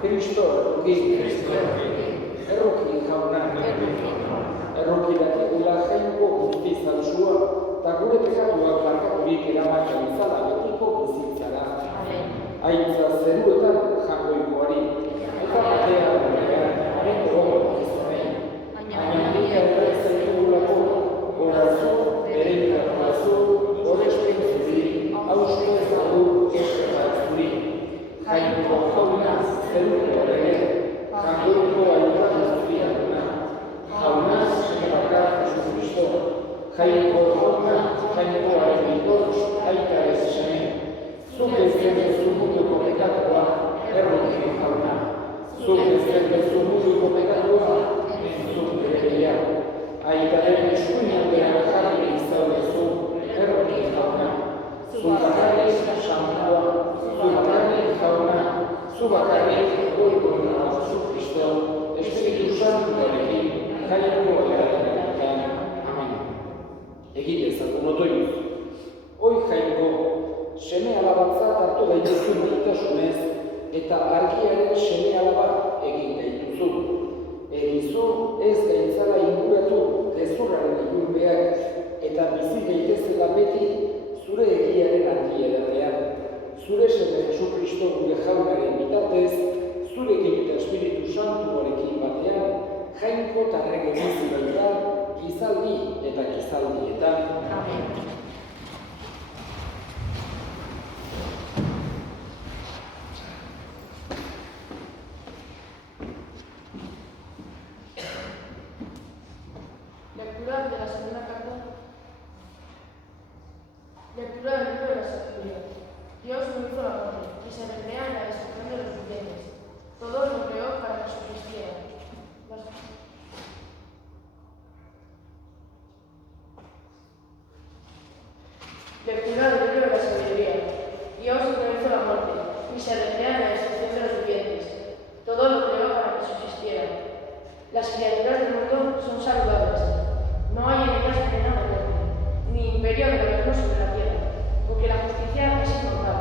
Kristo erroki jauna, erroki dakigula jainko guzti zantzua, eta gure pekatuak barkaturik eramatea izala betiko bizitzara. Aitza zeruetan jakoikoari, eta batea horrean, haren gogo izanei. Baina errezaitugulako, gorazu, ereikatuazu, gorespen zuri, hausko ezagu eskerrak zuri. Jainko jauna, zeruko horrean, jakoiko aitatu zuri jauna. Jauna, bakar Jesus Kristo, jainko jauna, jainko arenikor, aita ez seme. Zuk ez dezu munduko pekatua, erroki jauna. Zuk ez dezu munduko pekatua, entzun bereia. Aitaren eskuinan behar jarri izaudezu, erroki jauna. Zubakarrik santua, zubakarrik jauna, zubakarrik goikoina Jesus Kristo, Espiritu Santuarekin, jainko erarenetan. Amen. Egite ezagun otoiuz. Hoi jainko, seme alabatzat hartu gaituzu maitasunez, eta argiaren seme alaba egin gaituzu. Erizu ez gaitzala inguratu gezurraren ilunbeak, eta bizi gaitezela beti zure egiaren argi ederrean. Zure seme Jesu Kristo gure jaunaren bitartez, zurekin eta Espiritu Santuarekin batean, jainko tarrege bizi baita, gizaldi eta gizaldietan. Amen. Lectura de la segunda carta. Lectura del libro de la sabiduría. Dios no hizo la muerte, y se recrea en la destrucción de los vivientes. Todo lo creó para que subsistiera. Lectura del libro de la sabiduría. Dios no hizo la muerte, y se recrea en la destrucción de los vivientes. Todo lo creó para que subsistiera. Las criaturas del mundo son saludables. No hay en ellas pena de muerte, ni imperio de gobierno sobre la tierra, porque la justicia es inmortal.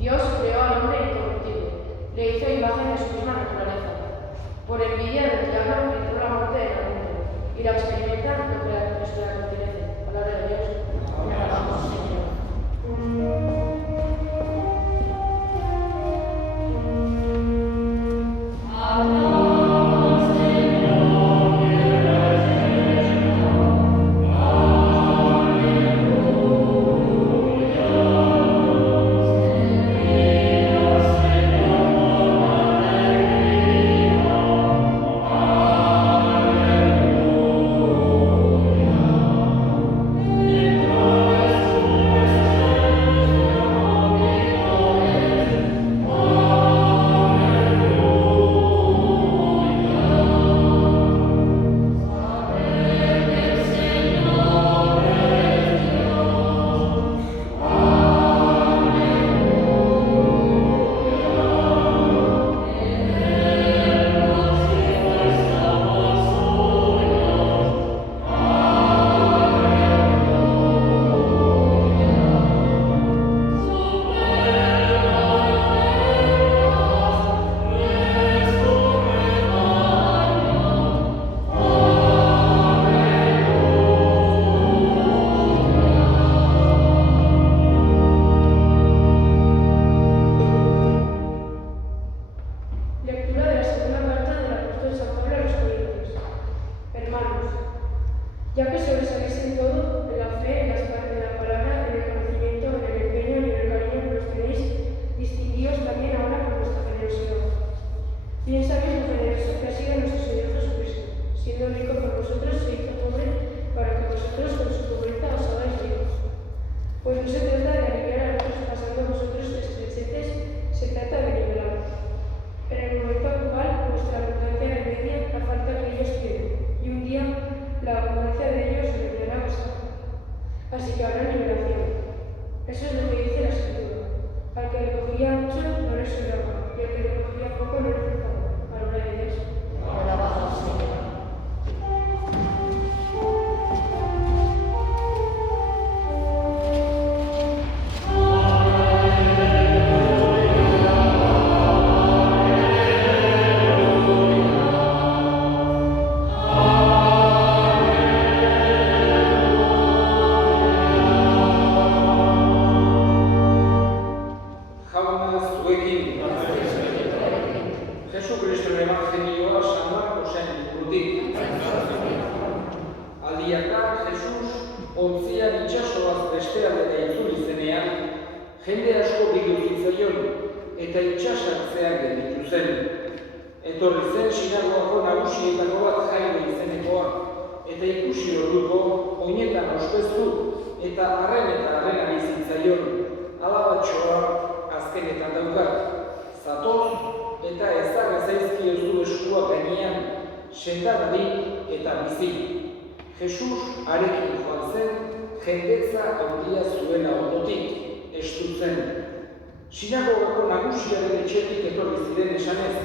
Dios creó al hombre incorruptible, le hizo imagen de su misma naturaleza. Por envidia del diablo entró la muerte en el mundo, y la experimenta lo que la pertenece. Palabra de Dios. Alabamos, Señor. zuekin. Jesukristoren evangelioa San Markosen liburutik. Aldiaka Jesus ontzian itsasoaz beste aldera itzuli zenean, jende asko bildu zitzaion eta itsasartzeak gelditu zen. Etorri zen sinagogako nagusietako bat Jairo izenekoa, eta ikusi orduko oinetan ospeztu eta harren ari zitzaion. Alabatxoa azkenetan daukat. Zatoz eta ezarra zaizkiozu eskua gainean, sendadari eta bizi. Jesus harekin joan zen, jendetza handia zuela ondotik, estutzen. Sinagogako nagusiaren etxetik etorri ziren esanez,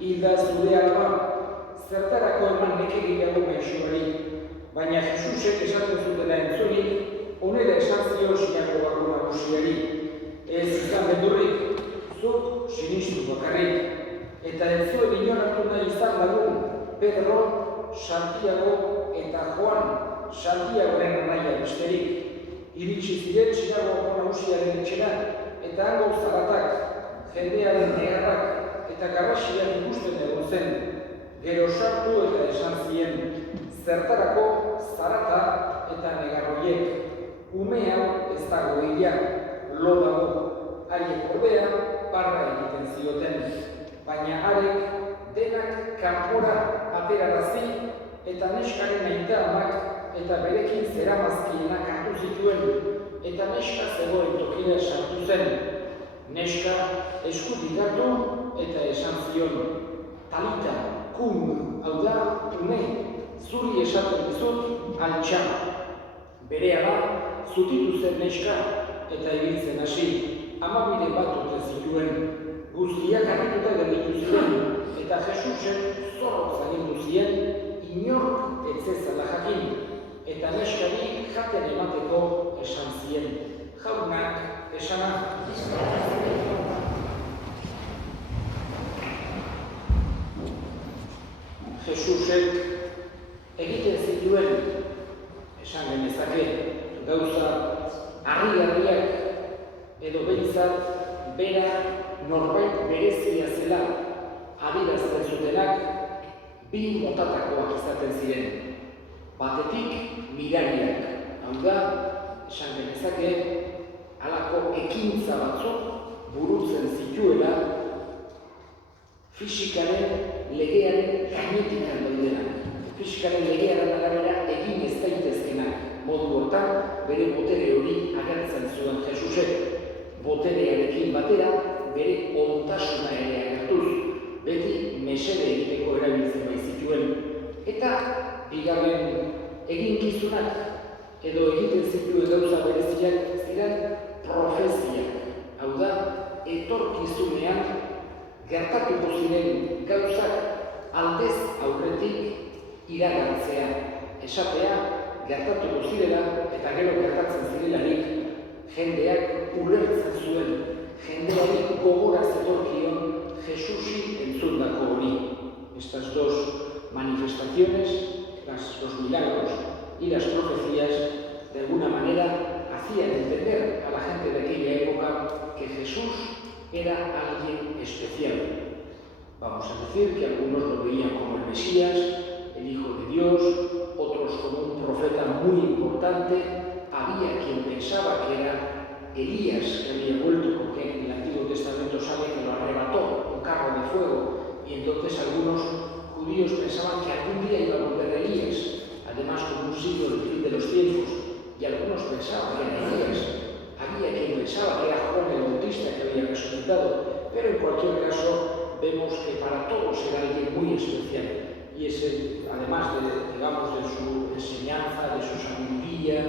hilda zure alba, zertarako eman nekegiago gaixoari. Baina Jesusek esaten zutela entzunik, honela esan zio sinagogako nagusiari. Ez izan beldurrik, zuk sinistu bakarrik. Eta ez zuen inon hartu nahi izan lagun, Pedro, Santiago eta Juan, Santiagoren anaia besterik. Iritsi ziren sinagogako nagusiaren etxera, eta hango zaratak, jendearen negarrak eta garrasiak ikusten egon zen. Gero sartu eta esan zien, zertarako zarata eta negarroiek. Umea ez dago hila, lo dago. Haiek ordea barra egiten zioten. Baina harek denak kanpora aterarazi eta neskaren aita amak eta berekin zeramazkienak hartu zituen eta neska zegoen tokira sartu zen. Neska eskutik hartu eta esan zion, talita, kum, hau da, ume, zuri esaten dizut, altxa. Berehala, zutitu zen neska eta ibiltzen hasi. Amabide bat dute zituen, guztiak harrituta gelditu ziren, eta Jesusek zorrotz agindu zien, inork ez zezala jakin, eta neskari jaten emateko esan zien. Jaunak esana. Jesusek egiten zituen, esan genezake, gauza harri-harriak, edo behintzat bera norbait berezia zela adierazten zutenak bi motatakoak izaten ziren. Batetik mirariak, hau da, esan genezake, halako ekintza batzuk burutzen zituela fisikaren legearen gainetik daudenak. Fisikaren legearen arabera egin ez daitezkenak modu hortan bere botere hori agertzen zuen Jesusek. Boterearekin batera, bere ontasuna ere agertuz, beti mesede egiteko erabiltzen baitzituen. Eta bigarren eginkizunak edo egiten zituen gauza bereziak ziren profeziak. Hau da, etorkizunean gertatuko ziren gauzak aldez aurretik iragartzea. Esatea, gertatuko zirela eta gero gertatzen zirelarik jendeak ulertzen zuen, jendeari gogora zetorkion Jesusi entzundako hori. Estas dos manifestaciones, los milagros y las profecías, de alguna manera hacían entender a la gente de aquella época que Jesús era alguien especial. Vamos a decir que algunos lo veían como el Mesías, el Hijo de Dios, otros como un profeta muy importante. Había quien pensaba que era Elías, que había vuelto, porque en el Antiguo Testamento sabe que lo arrebató un carro de fuego, y entonces algunos judíos pensaban que algún día iba a volver Elías, además como un signo del fin de los tiempos, y algunos pensaban que era Elías. Había quien pensaba que era Juan el Bautista que había resucitado, pero en cualquier caso vemos que para todos era alguien muy especial. Y ese, además de su enseñanza, de su sabiduría,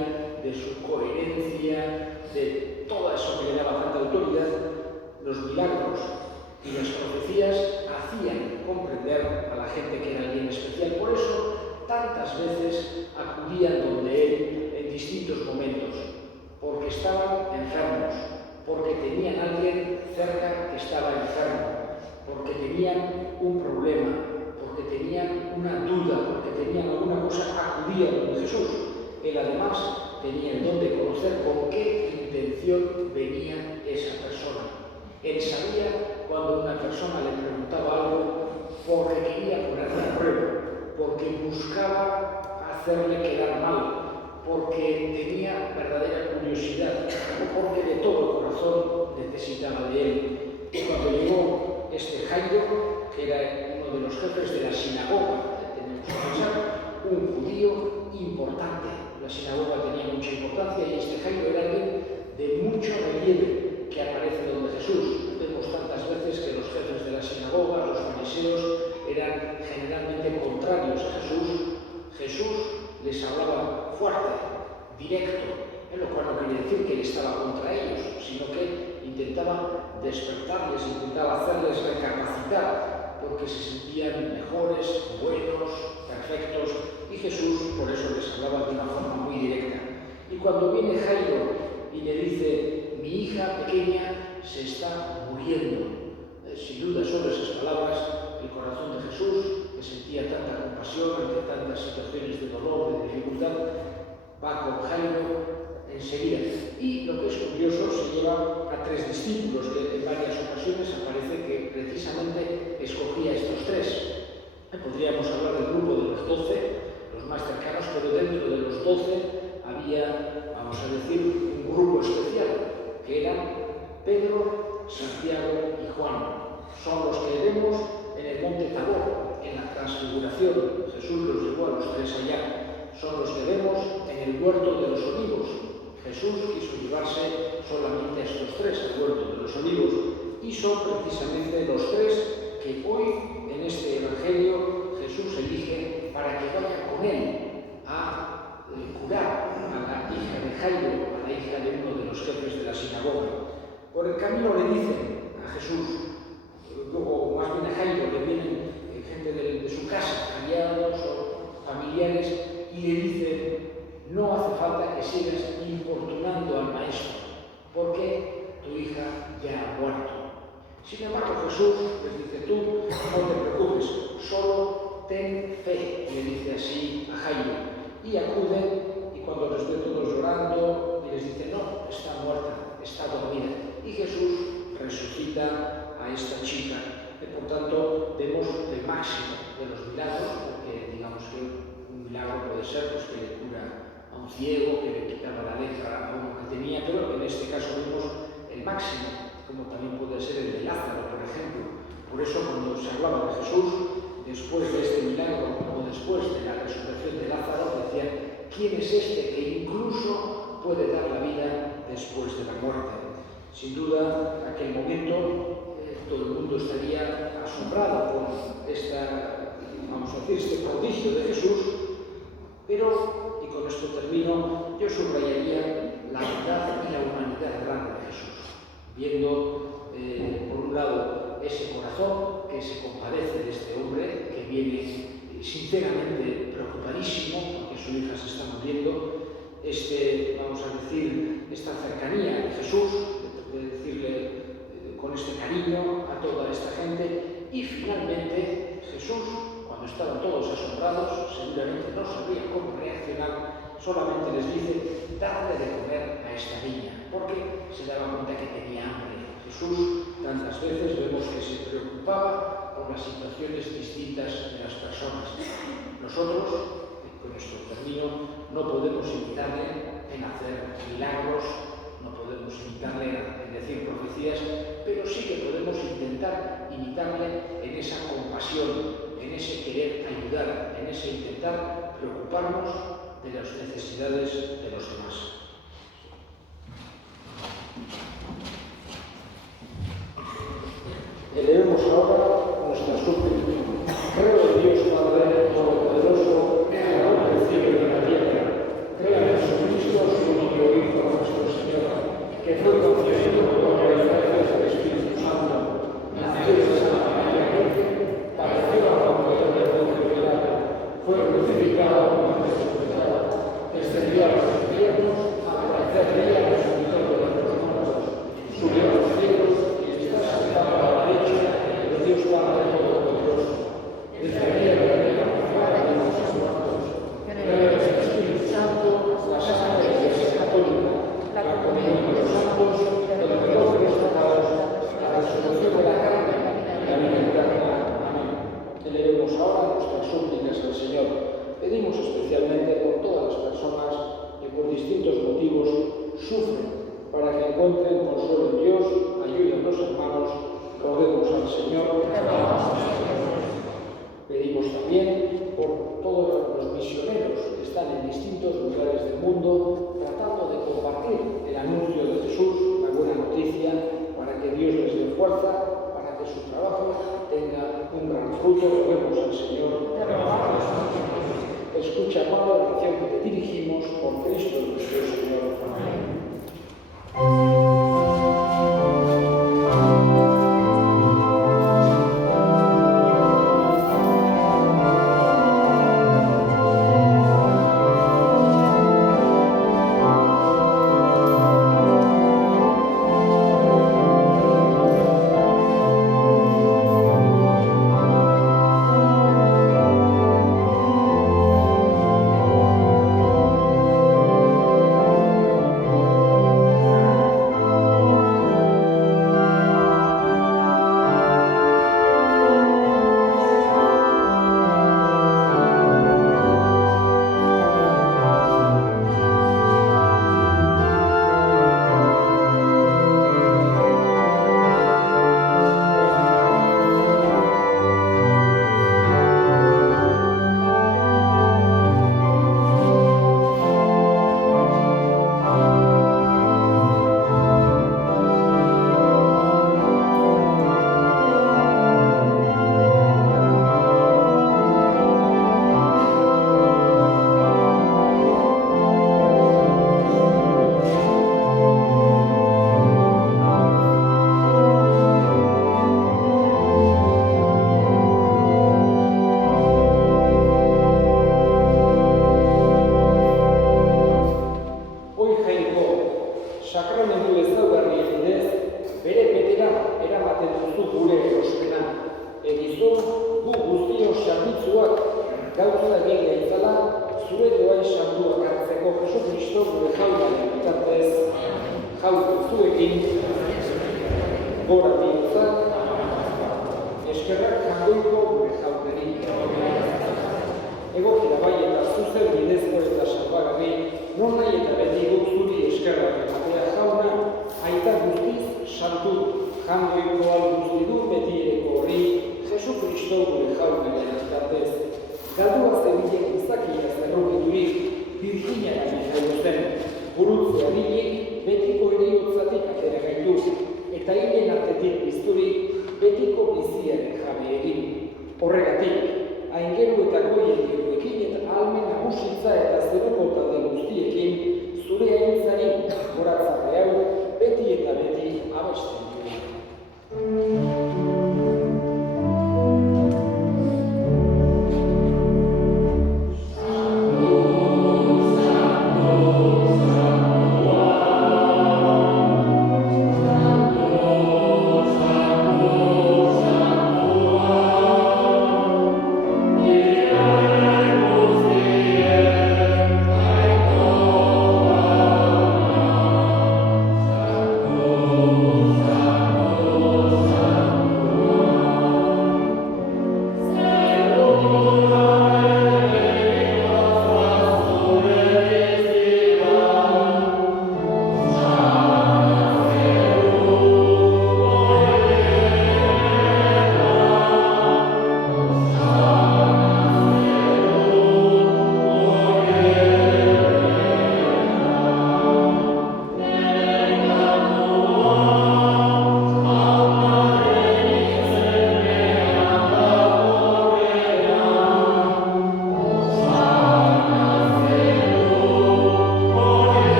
de su coherencia, de todo eso que le daba tanta autoridad, los milagros y las profecías hacían comprender a la gente que era alguien especial. Por eso, tantas veces acudían donde él en distintos momentos, porque estaban enfermos, porque tenían a alguien cerca que estaba enfermo, porque tenían un problema, porque tenían una duda, porque tenían alguna cosa, acudían donde Jesús. Él además tenía el don de conocer con qué intención venía esa persona. Él sabía cuando una persona le preguntaba algo porque quería ponerle a prueba, porque buscaba hacerle quedar mal, porque tenía verdadera curiosidad o porque de todo corazón necesitaba de él. Y cuando llegó este Jairo, que era uno de los jefes de la sinagoga, tenemos que pensar, un judío importante. La sinagoga tenía mucha importancia y este Jairo era alguien de mucho relieve que aparece donde Jesús. Vemos tantas veces que los jefes de la sinagoga, los fariseos, eran generalmente contrarios a Jesús. Jesús les hablaba fuerte, directo, en lo cual no quiere decir que él estaba contra ellos, sino que intentaba despertarles, intentaba hacerles recapacitar, porque se sentían mejores, buenos, perfectos, y Jesús por eso les hablaba de una forma muy directa. Y cuando viene Jairo y le dice, mi hija pequeña se está muriendo, sin duda sobre esas palabras, el corazón de Jesús, que sentía tanta compasión ante tantas situaciones de dolor, de dificultad, va con Jairo enseguida. Y lo que es curioso, se lleva a 3 discípulos, que en varias ocasiones aparece que precisamente escogía estos 3. Podríamos hablar del grupo de los 12, los más cercanos, pero dentro de los 12 había, vamos a decir, un grupo especial, que eran Pedro, Santiago y Juan. Son los que vemos en el monte Tabor, en la transfiguración. Jesús los llevó a los 3 allá. Son los que vemos en el huerto de los olivos. Jesús quiso llevarse solamente a estos 3 al huerto de los olivos. Y son precisamente los 3 que hoy, en este Evangelio, Jesús elige para que vaya con él a curar a la hija de Jairo, a la hija de uno de los jefes de la sinagoga. Por el camino le dicen a Jesús, luego más bien a Jairo, le vienen gente de su casa, criados o familiares, y le dicen, no hace falta que sigas importunando al maestro, porque tu hija ya ha muerto. Sin embargo, Jesús les dice, tú no te preocupes, solo ten fe, le dice así a Jairo. Y acuden, y cuando los ve todos llorando, y les dice, no, está muerta, está dormida. Y Jesús resucita a esta chica. Y por tanto, vemos el máximo de los milagros, porque digamos que un milagro puede ser pues, que le cura a un ciego, que le quitaba la letra a uno que tenía, pero en este caso vemos el máximo, como también puede ser el de Lázaro, por ejemplo. Por eso, cuando se hablaba de Jesús, después de este milagro o después de la resurrección de Lázaro, decían, ¿quién es este que incluso puede dar la vida después de la muerte? Sin duda, en aquel momento, todo el mundo estaría asombrado con vamos a decir, este prodigio de Jesús, pero, y con esto termino, yo subrayaría la bondad y la humanidad grande de Jesús, viendo, por un lado, ese corazón que se compadece de este hombre, que viene sinceramente preocupadísimo porque su hija se está muriendo, vamos a decir, esta cercanía de Jesús, de decirle con este cariño a toda esta gente, y finalmente Jesús, cuando estaban todos asombrados, seguramente no sabía cómo reaccionar, solamente les dice, dadle de comer a esta niña, porque se daba cuenta que tenía hambre. Jesús tantas veces vemos que se preocupaba por las situaciones distintas de las personas. Nosotros, con esto termino, no podemos imitarle en hacer milagros, no podemos imitarle en decir profecías, pero sí que podemos intentar imitarle en esa compasión, en ese querer ayudar, en ese intentar preocuparnos de las necesidades de los demás. Leemos ahora nuestra súplica. Creo en Dios Padre Todopoderoso, creador del cielo y de la tierra. Creo en Jesucristo, su único Hijo, nuestro Señor, que fue concebido por la gracia del Espíritu Santo, nació de Santa María Virgen, padeció a la muerte de Poncio Pilato, fue crucificado y resucitado, descendió a los infiernos, al tercer día resucitó de los muertos, gracias al Señor. Pedimos especialmente por todas las personas que por distintos motivos sufren, para que encuentren consuelo en Dios, ayuda a los hermanos, roguemos al Señor. Pedimos también por todos los misioneros que están en distintos lugares del mundo tratando de compartir el anuncio de Jesús, la buena noticia, para que Dios les dé fuerza, para que su trabajo tenga un gran fruto. Roguemos al Señor. Escucha, Padre, la oración que te dirigimos por Cristo nuestro Señor. Amén.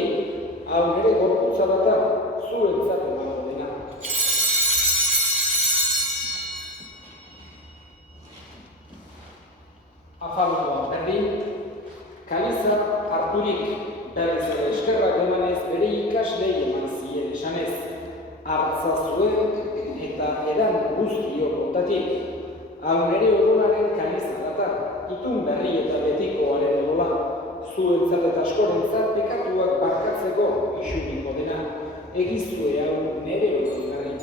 horietatik, hau nire gorputza data zuentzat emango dena. Afalgoa berdin, Kaliza harturik berriz ere eskerrak emanez bere ikaslei eman zien esanez, hartza zuen eta edan guztio kontatik. Hau nire odolaren Kaliza data, itun berri eta betikoaren egola, zuentzat eta askorentzat bekatuak barkatzeko isuniko dena, egizue hau nire odolgarri.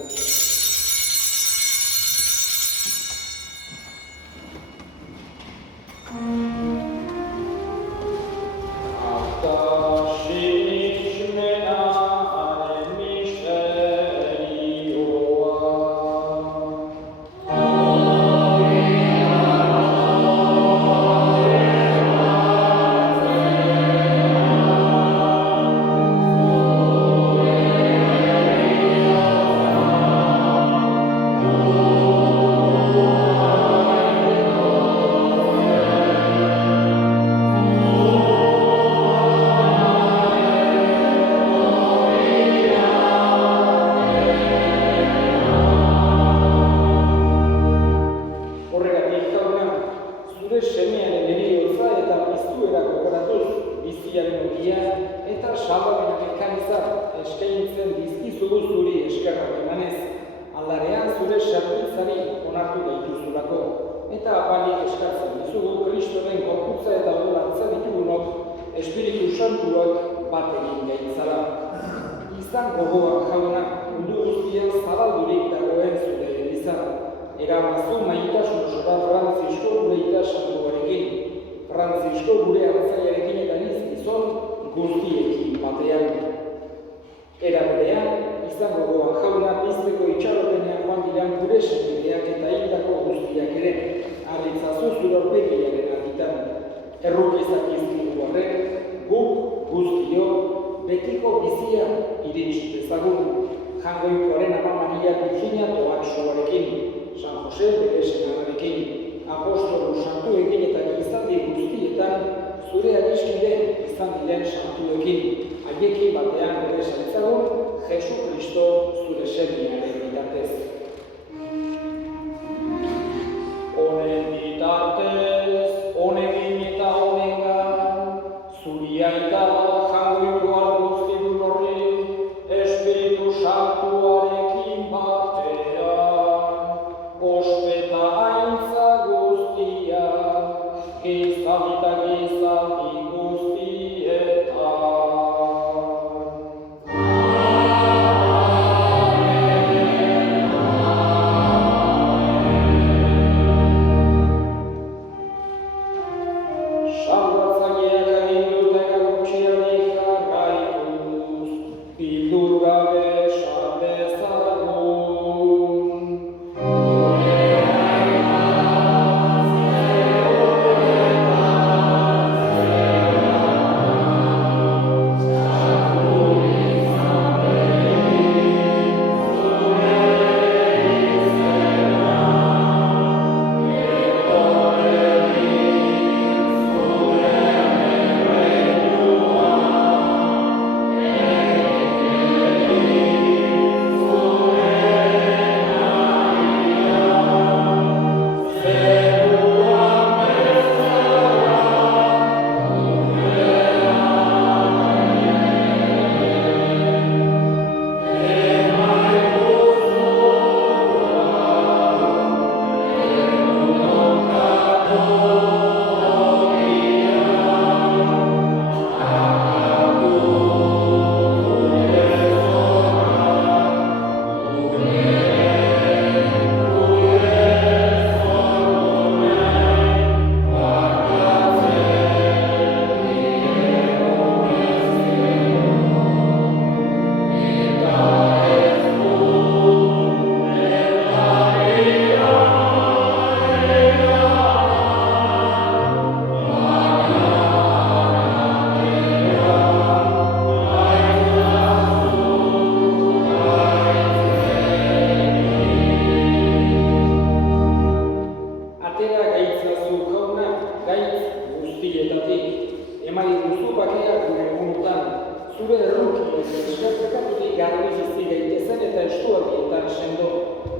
zure erruki eskertzekatutik garbi bizi gaitezen eta estualdietan sendo.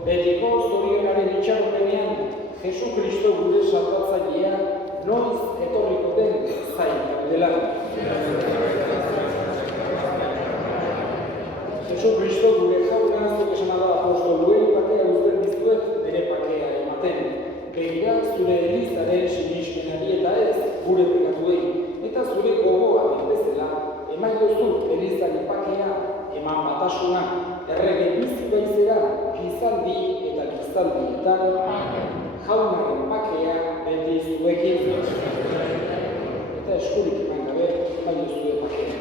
Betiko zorionaren itxaropenean, Jesu Kristo gure salbatzailea noiz etorriko den zain gaudela. Jesu Kristo gure jauna zuk esan da apostoluei pakea uzten dizuet bere pakea ematen. Begira zure elizaren sinismenari eta ez gure pekatuei, eta zure gogoa bezala eman jozu elizari pakea, eman batasuna, errege bizi baizera, gizaldi eta gizaldietan, jaunaren pakea beti zuekin. Eta eskurik eman gabe, eman jozue pakea.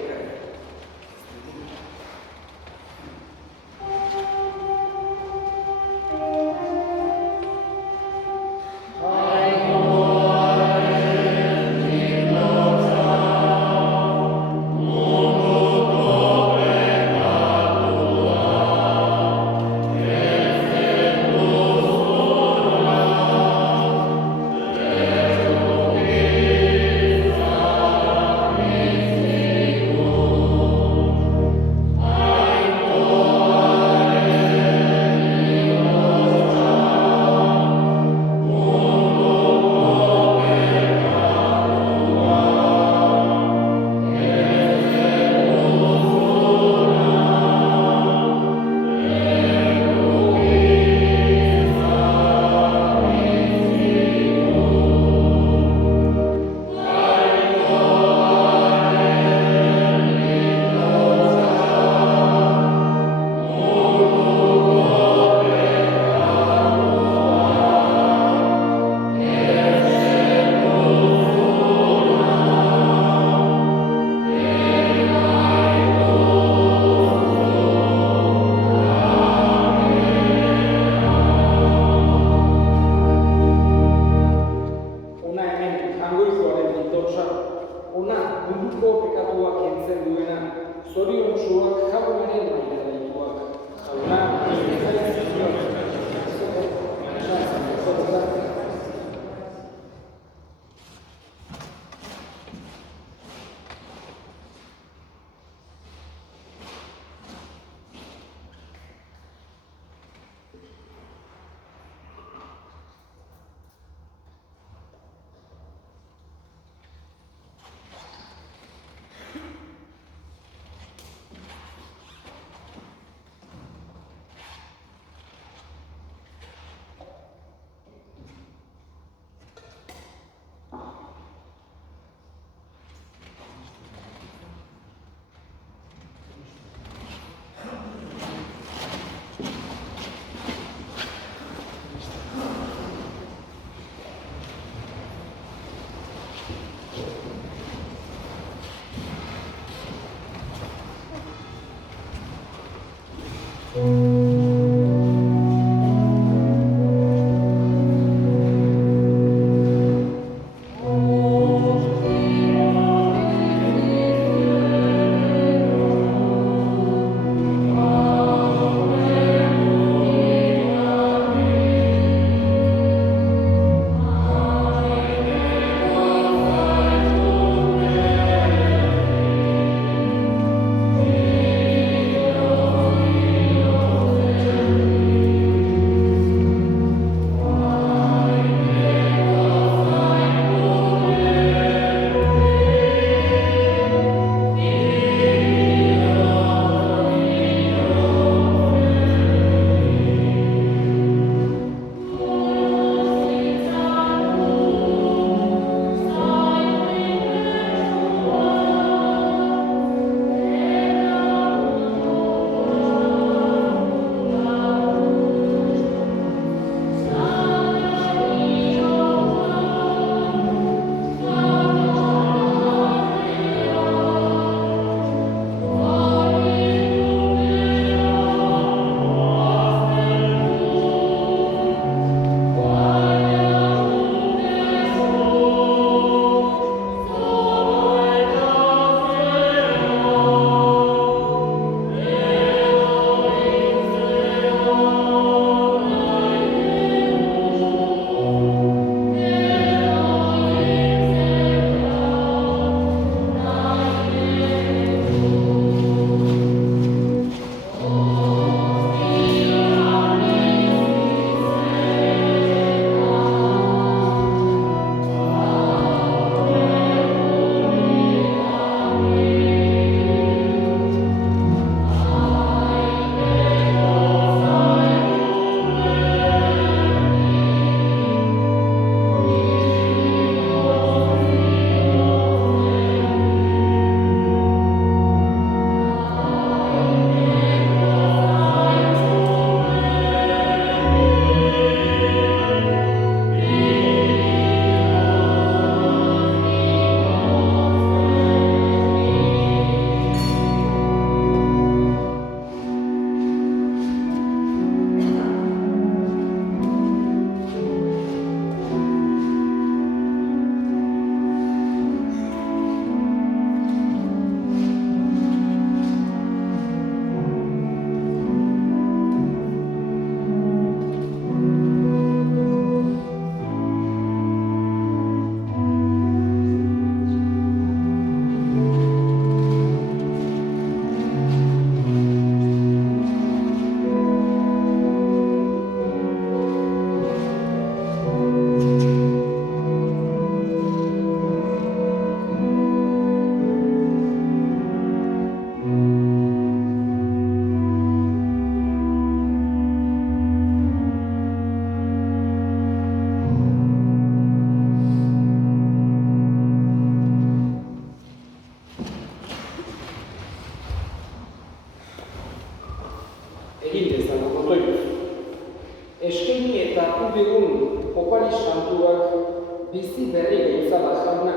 bezala jauna,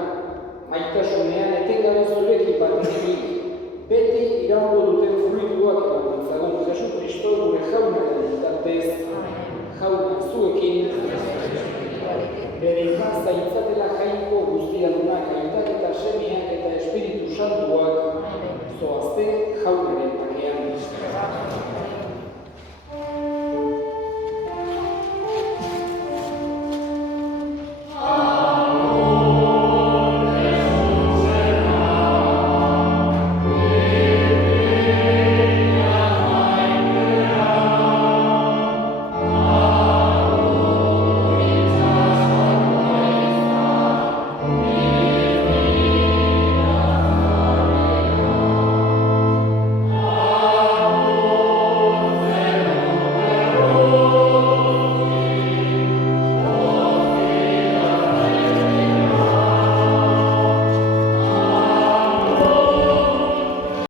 maitasunean etengabe zurekin batetik, beti iraungo duten fruituak ematen zagun Jesu Kristo gure jaunaren bitartez, jauna zuekin, bere izan zaitzatela jainko